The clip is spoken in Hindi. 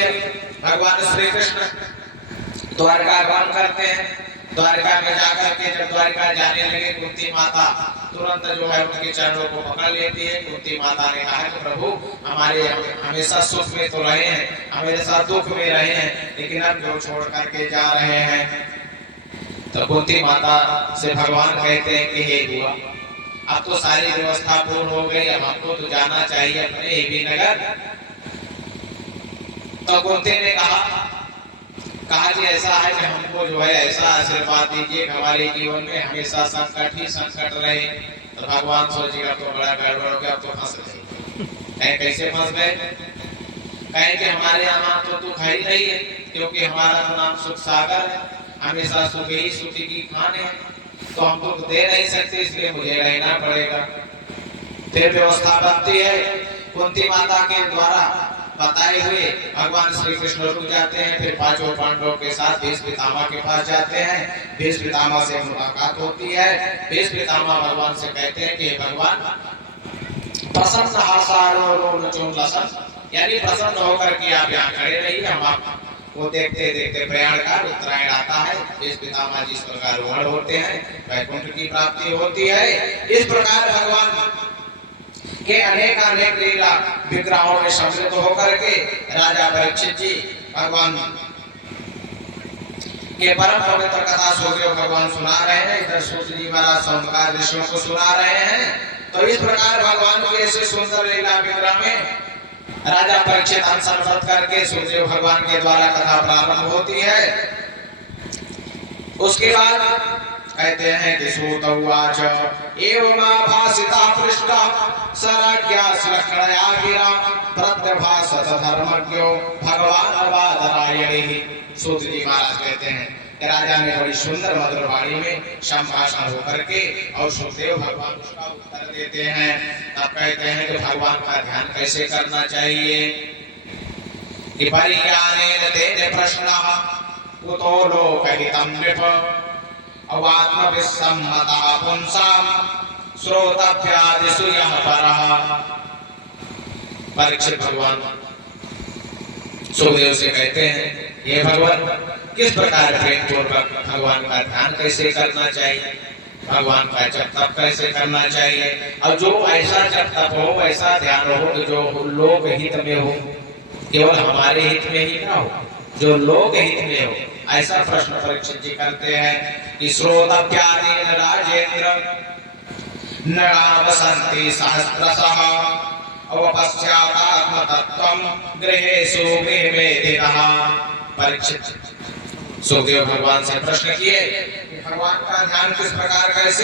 भगवान श्री कृष्ण द्वारका आगमन करते हैं। द्वारका में जाकर के जब द्वारका जाने लगे, कुंती माता तुरंत जो है उनके चरणों को पकड़ लेती है। कुंती माता ने कहा कि प्रभु हमारे हमेशा सुख में तो रहे हैं, हमेशा दुख में रहे हैं, लेकिन अब जो छोड़ करके जा रहे हैं। तो कुंती माता से भगवान कहते हैं कि हे बुआ, अब तो सारी व्यवस्था पूर्ण हो गई, अब हमको तो जाना चाहिए अपने ही भी नगर। तो कुंती ने कहा कि ऐसा है कि हमको जो है ऐसा आशीर्वाद दीजिए हमारे जीवन में हमेशा संकट ही संकट रहे। तो भगवान सोचेगा तो बड़ा गड़बड़ हो गया, तो फंस गए। कैसे फंस गए? कहें कि हमारे यहाँ तो दुख है ही नहीं है, क्योंकि हमारा तो नाम सुख सागर है, हमेशा सुख ही सुख की खाने हैं, तो हम दुख दे नहीं सकते, इसलिए मुझे रहना पड़ेगा। फिर व्यवस्था बनती है। कुंती माता के द्वारा बताए हुए भगवान श्री कृष्ण रुक जाते हैं। फिर पांचों पांडवों के साथ भीष्म पितामह के पास जाते हैं। भीष्म पितामह से मुलाकात होती है। भीष्म पितामह भगवान से कहते हैं कि भगवान प्रसन्न यानी प्रसन्न होकर के आप यहाँ खड़े रहिए, हम आपको देखते देखते प्रयाण का उत्तरायण आता है। भीष्म पितामह जिस प्रकार रोहण होते हैं, वैकुंठ की प्राप्ति होती है। इस प्रकार भगवान के अनेक लीला विग्रहों में सम्मिलित होकर के राजा परीक्षित जी भगवान के परम पवित्र कथा सुखदेव भगवान सुना रहे हैं। इधर सूत जी महाराज सौंदर्य ऋषियों को सुना रहे हैं। तो इस प्रकार भगवान के ऐसे सुंदर लीला विग्रह में राजा परीक्षित अनशन व्रत करके सुखदेव भगवान के द्वारा कथा प्रारंभ होती है। उसके बाद कहते हैं कि सूतवाच एवं भासिता पृष्ठा सरज्ञा श्लक्षणया गिरा प्रत्यभासत धर्मज्ञो भगवान वादरायणि। सूत जी महाराज कहते हैं कि राजा ने बड़ी सुंदर मधुर वाणी में संभाषण होकर के और सुखदेव भगवान उसका उत्तर देते हैं। तब कहते हैं कि भगवान का ध्यान कैसे करना चाहिए कि परिज्ञानेन तेन प्रश्नः कुतो लोकहितं नृप अवात्मविसम्मता पुंसाम श्रोतव्यादिषु यः परः। परीक्षित भगवान सुखदेव से कहते हैं, ये भगवान किस प्रकार प्रेम पूर्वक भगवान का ध्यान कैसे करना चाहिए, भगवान का जप तप कैसे करना चाहिए, और जो ऐसा जप तप हो, ऐसा ध्यान हो कि जो लोक हित में हो, केवल हमारे हित में ही ना हो, जो लोक हित में हो। ऐसा प्रश्न परीक्षित जी करते हैं कि श्रोतव्यादीन राजेंद्र नवसन्ति सहस्रशः अवपश्चातात्मतत्त्वं गृहेषु गृहमेधिनः। परीक्षित सुखदेव भगवान से प्रश्न किए, भगवान का ध्यान किस प्रकार कैसे